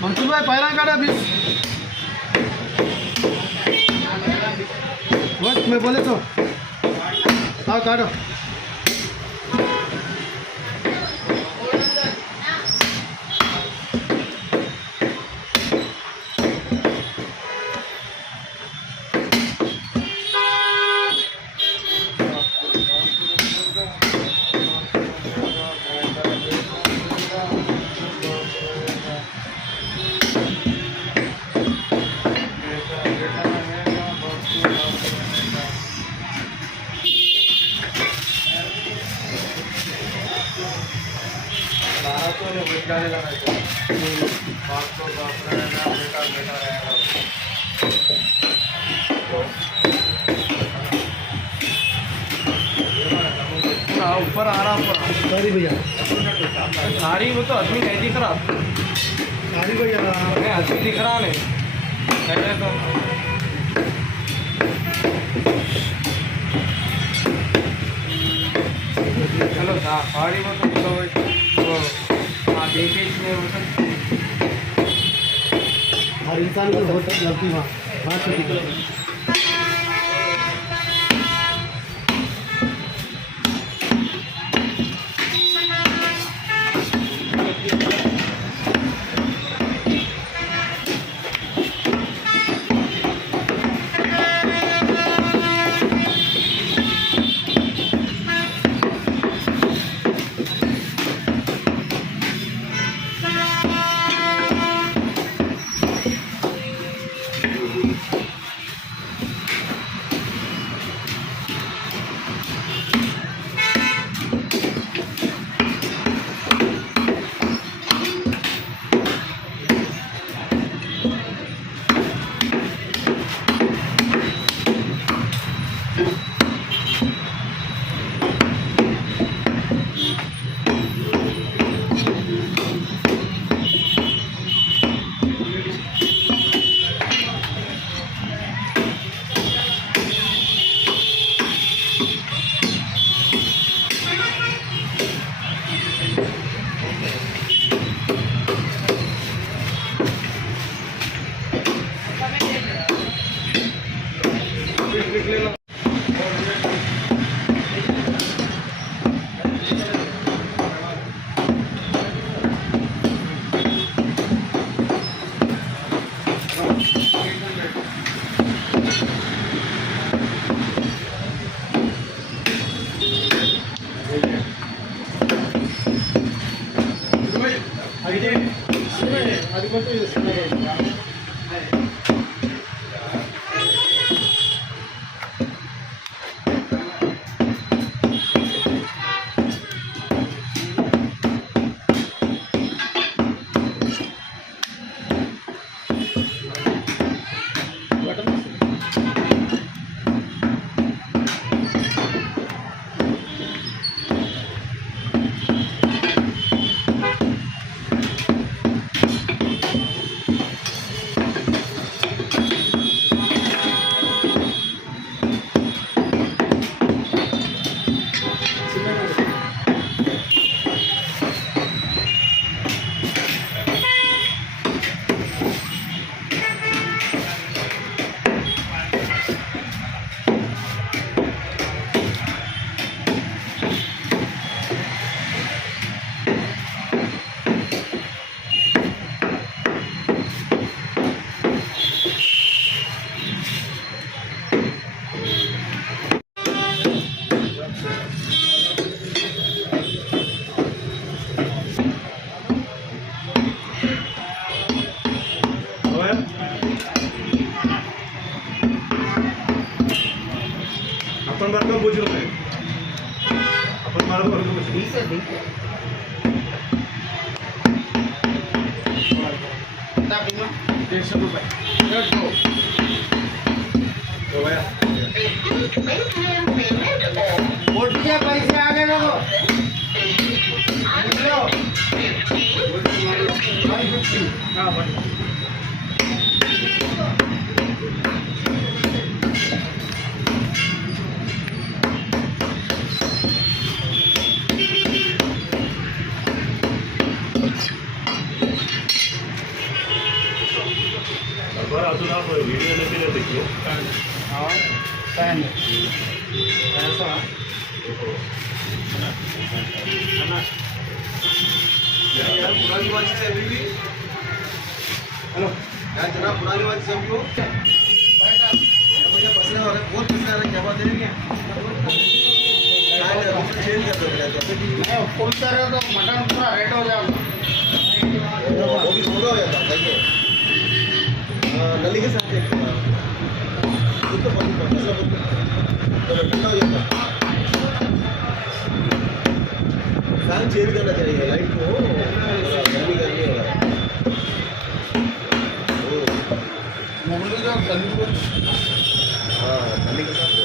मंसूर भाई पहला काटा बीस बस मैं बोले तो हाँ काटो ऊपर आ रहा सॉरी भैया सारी वो तो आदमी नहीं दिख रहा सारी भैया नहीं आदमी दिख रहा नहीं पहले तो चलो साड़ी वो तो हाँ देखे इसमें वो हर इंसान को होता है गलती वहाँ छोटी आपण बरोबर बोललो नाही आपण मला बरोबर बोललो ₹150 पैसे आगे देखो अजून आप व्हिडिओ लेके देखिए हाँ पैन ऐसा पुरानी वाची से अभी भी हेलो यार जनाब पुरानी वाची से अभी हो मुझे पसंद है बहुत पसंद है क्या बात है चेंज कर दो फुल करे तो मटन पूरा रेट हो जाएगा वो भी पूरा हो जाता है नली के साथ एक तो मसला तो ठंडा हो जाता फैन चेंज करना चाहिए लाइट को गर्मी गर्मी हो रहा है मोबाइल जो गली को हाँ नली के साथ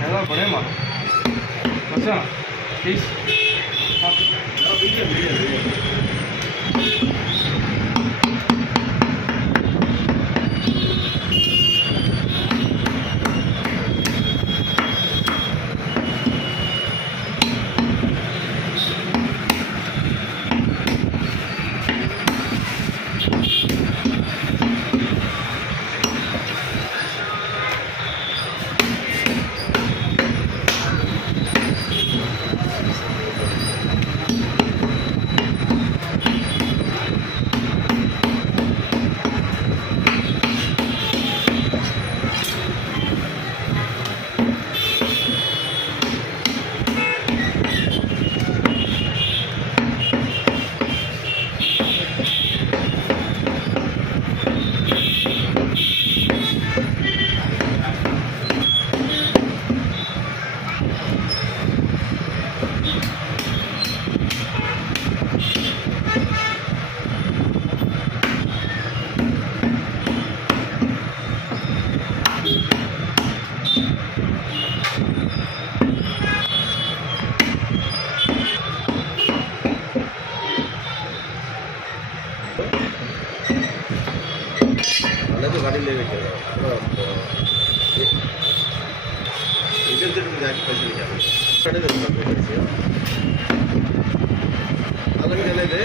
हेलो बड़े माँ अच्छा प्लीज तो गाड़ी ले लेके इंडियन से जाके पैसे लेके आए साढ़े 10 लाख पैसे अलग चले थे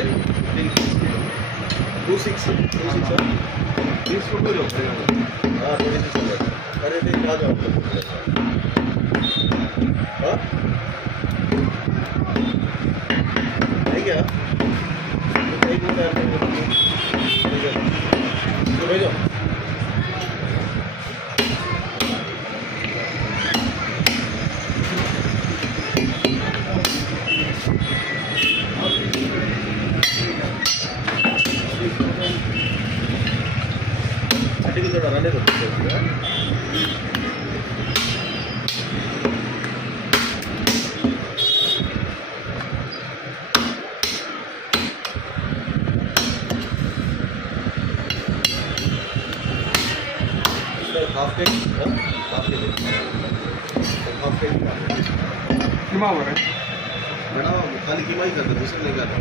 26 30 को जो हाँ 26 अरे थे क्या जाओ हाँ है क्या एक मिनट तो भेजो थोड़ा रहने दो हाफ के कीमा हो रहा है मैडम खाली कीमा ही करते दूसरे नहीं करते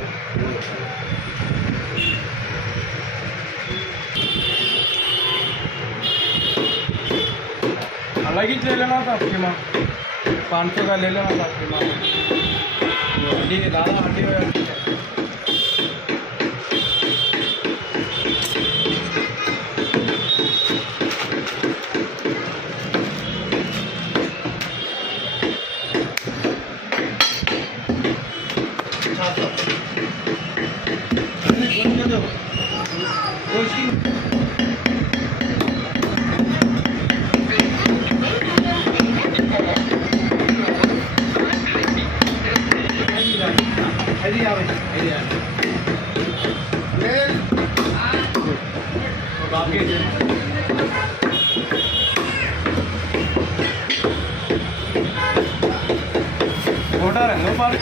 अलग ही ले लेना था कीमा 500 का ले लेना था कीमा हड्डी दाना हड्डी हो जाती है छोटा रंग पर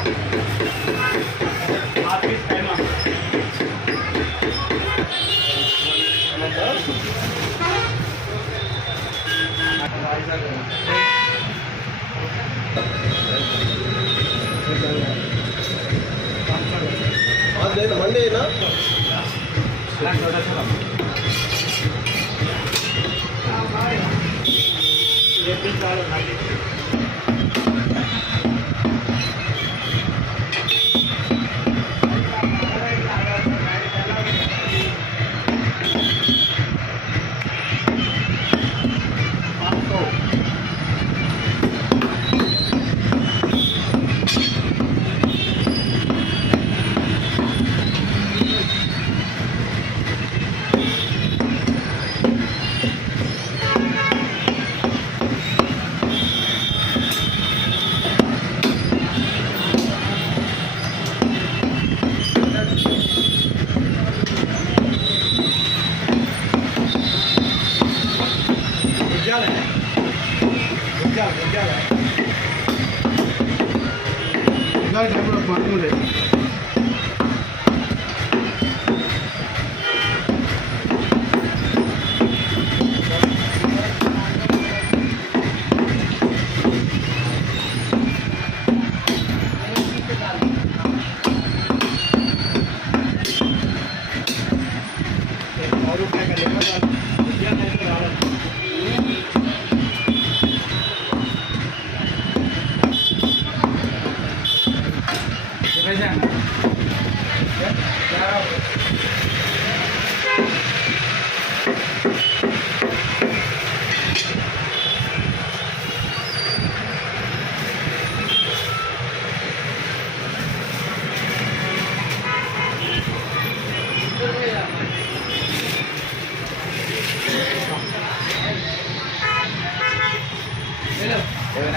मंदी ना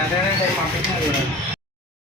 nanti dari mampirnya